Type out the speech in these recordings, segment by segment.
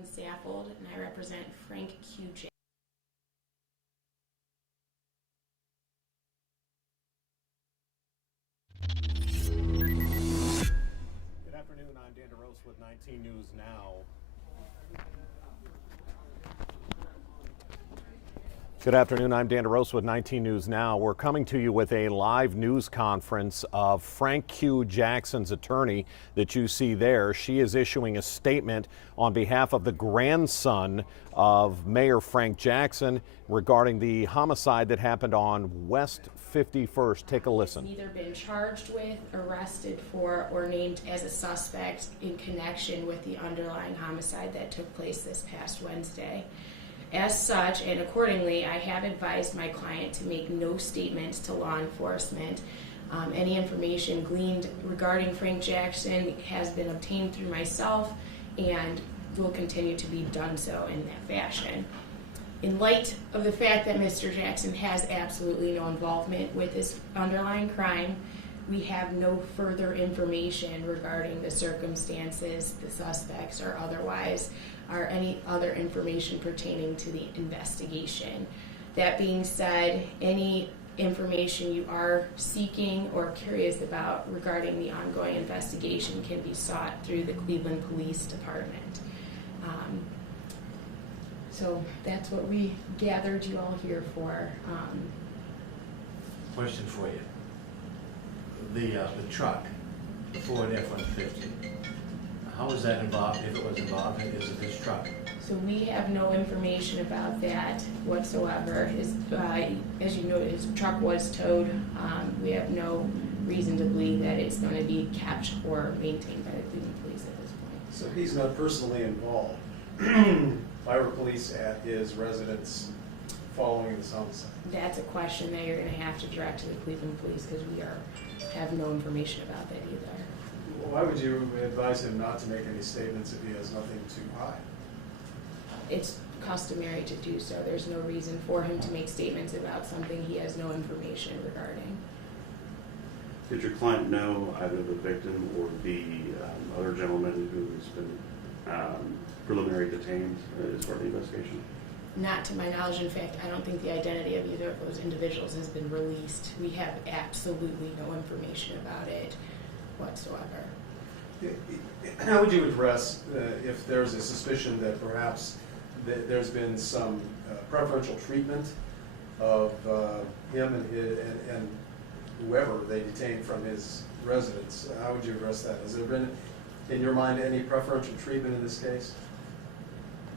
Ellen Saffold, and I represent Frank Q. Jackson. Good afternoon, I'm Dan DeRose with 19 News Now. Good afternoon, I'm Dan DeRose with 19 News Now. We're coming to you with a live news conference of Frank Q. Jackson's attorney that you see there. She is issuing a statement on behalf of the grandson of Mayor Frank Jackson regarding the homicide that happened on West 51st. Take a listen. He's neither been charged with, arrested for, or named as a suspect in connection with the underlying homicide that took place this past Wednesday. As such, and accordingly, I have advised my client to make no statements to law enforcement. Any information gleaned regarding Frank Jackson has been obtained through myself and will continue to be done so in that fashion. In light of the fact that Mr. Jackson has absolutely no involvement with this underlying crime, we have no further information regarding the circumstances, the suspects, or otherwise, or any other information pertaining to the investigation. That being said, any information you are seeking or curious about regarding the ongoing investigation can be sought through the Cleveland Police Department. So that's what we gathered you all here for. Question for you. The truck, the Ford F-150, how was that involved, if it was involved, and is it his truck? So we have no information about that whatsoever. As you noted, his truck was towed. We have no reason to believe that it's going to be kept or maintained by the Cleveland Police at this point. So he's not personally involved. Fire police at his residence following this homicide. That's a question that you're going to have to direct to the Cleveland Police because we have no information about that either. Why would you advise him not to make any statements if he has nothing to hide? It's customary to do so. There's no reason for him to make statements about something he has no information regarding. Did your client know either the victim or the other gentleman who's been preliminary detained as part of the investigation? Not to my knowledge. In fact, I don't think the identity of either of those individuals has been released. We have absolutely no information about it whatsoever. How would you address if there's a suspicion that perhaps there's been some preferential treatment of him and whoever they detained from his residence? How would you address that? Has there been, in your mind, any preferential treatment in this case?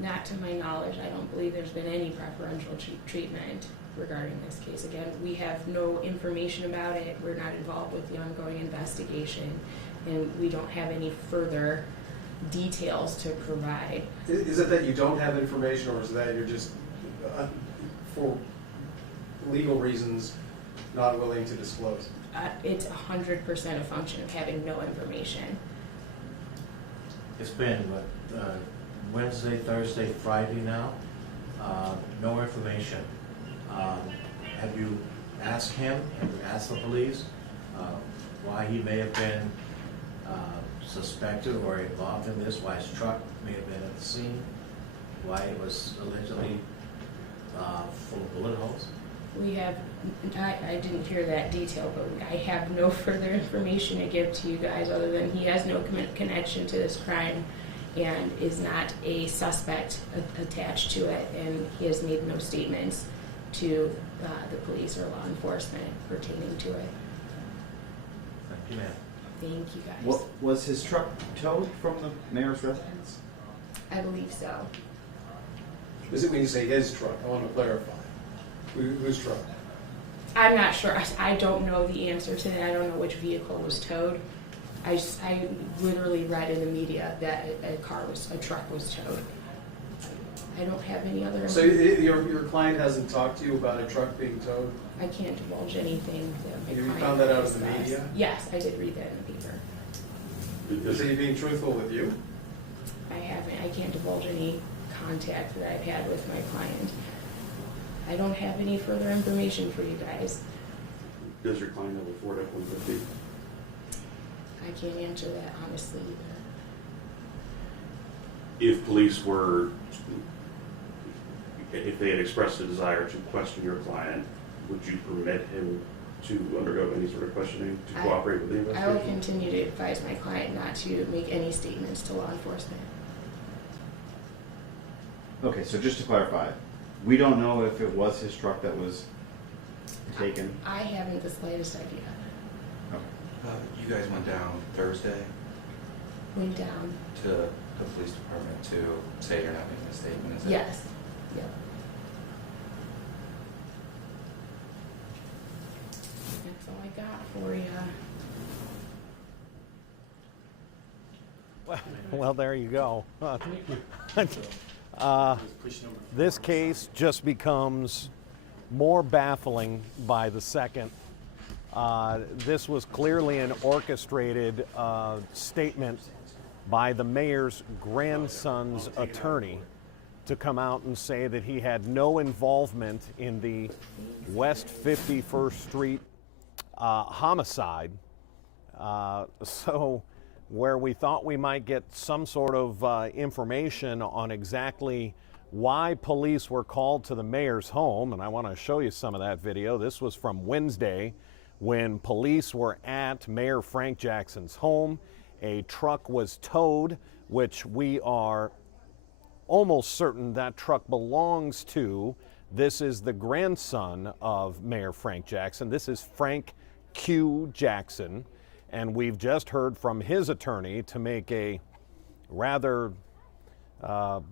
Not to my knowledge. I don't believe there's been any preferential treatment regarding this case. Again, we have no information about it. We're not involved with the ongoing investigation, and we don't have any further details to provide. Is it that you don't have information, or is it that you're just, for legal reasons, not willing to disclose? It's 100% a function of having no information. It's been, what, Wednesday, Thursday, Friday now? No information. Have you asked him, have you asked the police why he may have been suspected or involved in this, why his truck may have been at the scene, why it was allegedly full of bullet holes? We have, I didn't hear that detail, but I have no further information to give to you guys other than he has no connection to this crime and is not a suspect attached to it, and he has made no statements to the police or law enforcement pertaining to it. Thank you, ma'am. Thank you guys. What, was his truck towed from the mayor's residence? I believe so. Is it when you say his truck? I want to clarify. Whose truck? I'm not sure. I don't know the answer to that. I don't know which vehicle was towed. I literally read in the media that a truck was towed. I don't have any other. So your client hasn't talked to you about a truck being towed? I can't divulge anything that my You client found that out of the discussed. media? Yes, I did read that in the paper. Is he being truthful with you? I haven't. I can't divulge any contact that I've had with my client. I don't have any further information for you guys. Does your client have a Ford F-150? I can't answer that honestly either. if police were, if they had expressed a desire to question your client, would you permit him to undergo any sort of questioning to cooperate with the investigation? I will continue to advise my client not to make any statements to law enforcement. Okay, so just to clarify, we don't know if it was his truck that was taken? I haven't the slightest idea. Okay. You guys went down Thursday Went down. to the police department to say you're not making a statement, is it? Yes. Yep. That's all I got for you. Well, there you go. This case just becomes more baffling by the second. This was clearly an orchestrated statement by the mayor's grandson's attorney to come out and say that he had no involvement in the West 51st Street homicide. So where we thought we might get some sort of information on exactly why police were called to the mayor's home, and I want to show you some of that video. This was from Wednesday when police were at Mayor Frank Jackson's home. A truck was towed, which we are almost certain that truck belongs to. This is the grandson of Mayor Frank Jackson. This is Frank Q. Jackson. And we've just heard from his attorney to make a rather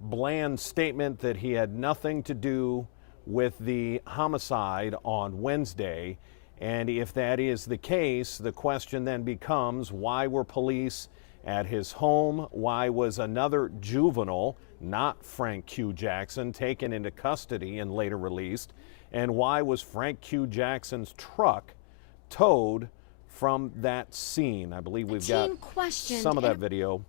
bland statement that he had nothing to do with the homicide on Wednesday. And if that is the case, the question then becomes, why were police at his home? Why was another juvenile, not Frank Q. Jackson, taken into custody and later released? And why was Frank Q. Jackson's truck towed from that scene? I believe we've got some of that video.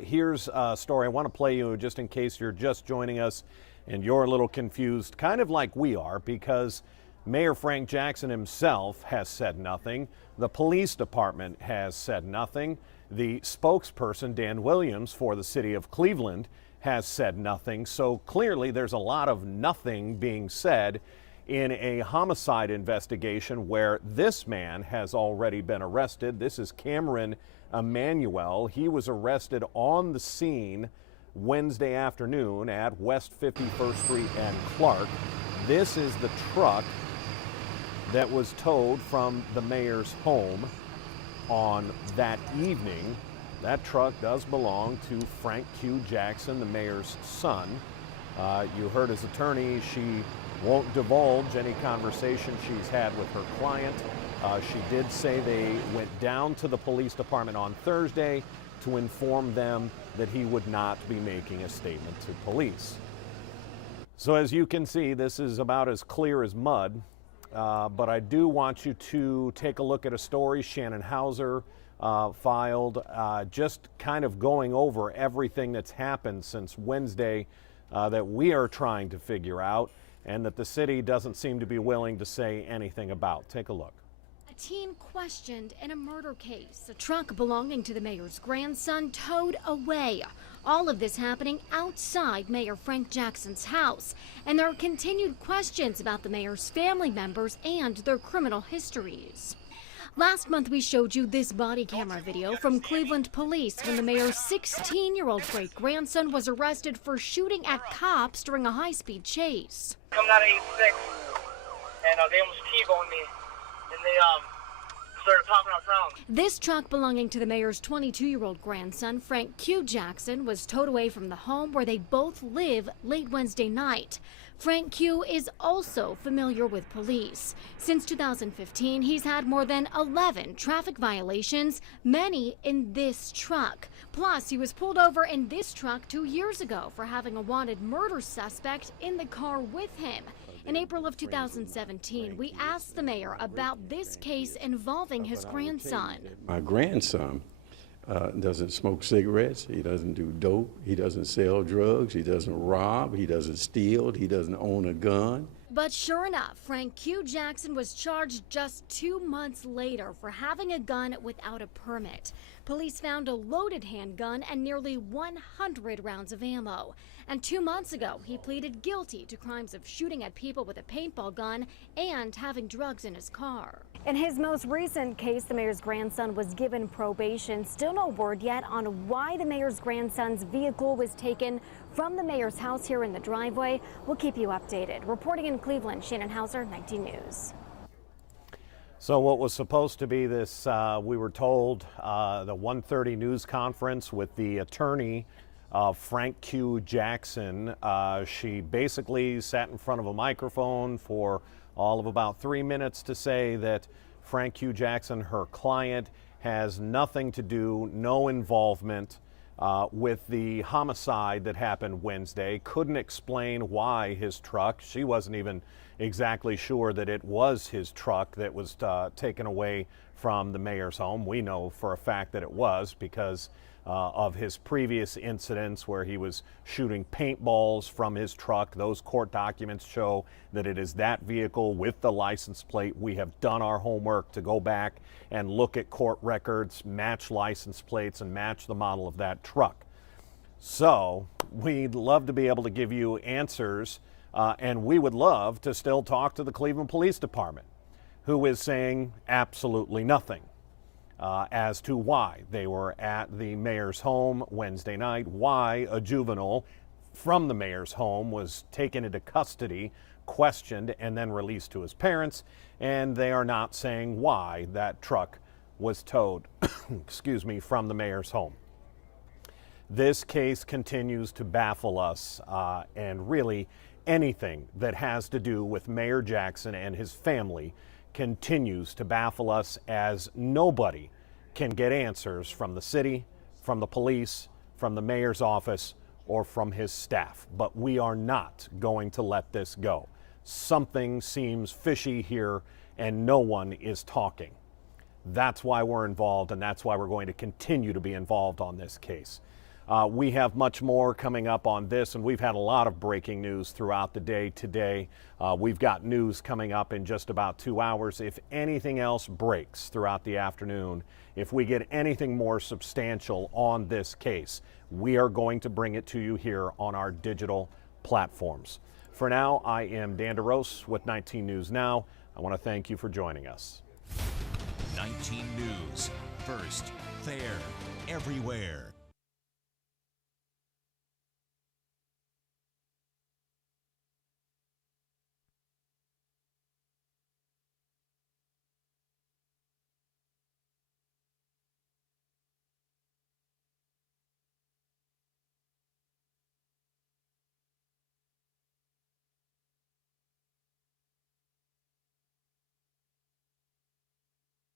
Here's a story I want to play you just in case you're just joining us and you're a little confused, kind of like we are, because Mayor Frank Jackson himself has said nothing. The police department has said nothing. The spokesperson, Dan Williams, for the city of Cleveland has said nothing. So clearly there's a lot of nothing being said in a homicide investigation where this man has already been arrested. This is Cameron Emanuel. He was arrested on the scene Wednesday afternoon at West 51st Street and Clark. This is the truck that was towed from the mayor's home on that evening. That truck does belong to Frank Q. Jackson, the mayor's son. You heard his attorney. She won't divulge any conversation she's had with her client. She did say they went down to the police department on Thursday to inform them that he would not be making a statement to police. So as you can see, this is about as clear as mud, but I do want you to take a look at a story Shannon Hauser filed, just kind of going over everything that's happened since Wednesday that we are trying to figure out, and that the city doesn't seem to be willing to say anything about. Take a look. A teen questioned in a murder case. A truck belonging to the mayor's grandson towed away. All of this happening outside Mayor Frank Jackson's house. And there are continued questions about the mayor's family members and their criminal histories. Last month, we showed you this body camera video from Cleveland police when the mayor's 16-year-old great-grandson was arrested for shooting at cops during a high-speed chase. Coming out of 86, and they almost T-boned me, and they started popping out rounds. This truck belonging to the mayor's 22-year-old grandson, Frank Q. Jackson, was towed away from the home where they both live late Wednesday night. Frank Q is also familiar with police. Since 2015, he's had more than 11 traffic violations, many in this truck. Plus, he was pulled over in this truck 2 years ago for having a wanted murder suspect in the car with him. In April of 2017, we asked the mayor about this case involving his grandson. My grandson doesn't smoke cigarettes, he doesn't do dope, he doesn't sell drugs, he doesn't rob, he doesn't steal, he doesn't own a gun. But sure enough, Frank Q. Jackson was charged just 2 months later for having a gun without a permit. Police found a loaded handgun and nearly 100 rounds of ammo. And 2 months ago, he pleaded guilty to crimes of shooting at people with a paintball gun and having drugs in his car. In his most recent case, the mayor's grandson was given probation. Still no word yet on why the mayor's grandson's vehicle was taken from the mayor's house here in the driveway. We'll keep you updated. Reporting in Cleveland, Shannon Hauser, 19 News. So what was supposed to be this, we were told, the 1:30 news conference with the attorney of Frank Q. Jackson. She basically sat in front of a microphone for all of about 3 minutes to say that Frank Q. Jackson, her client, has nothing to do, no involvement with the homicide that happened Wednesday. Couldn't explain why his truck, she wasn't even exactly sure that it was his truck that was taken away from the mayor's home. We know for a fact that it was because of his previous incidents where he was shooting paintballs from his truck. Those court documents show that it is that vehicle with the license plate. We have done our homework to go back and look at court records, match license plates, and match the model of that truck. So we'd love to be able to give you answers, and we would love to still talk to the Cleveland Police Department, who is saying absolutely nothing as to why they were at the mayor's home Wednesday night, why a juvenile from the mayor's home was taken into custody, questioned, and then released to his parents, and they are not saying why that truck was towed excuse me, from the mayor's home. This case continues to baffle us, and really anything that has to do with Mayor Jackson and his family continues to baffle us, as nobody can get answers from the city, from the police, from the mayor's office, or from his staff. But we are not going to let this go. Something seems fishy here, and no one is talking. That's why we're involved, and that's why we're going to continue to be involved on this case. We have much more coming up on this, and we've had a lot of breaking news throughout the day today. We've got news coming up in just about 2 hours. If anything else breaks throughout the afternoon, if we get anything more substantial on this case, we are going to bring it to you here on our digital platforms. For now, I am Dan DeRose with 19 News Now. I want to thank you for joining us. 19 News, first, fair, everywhere.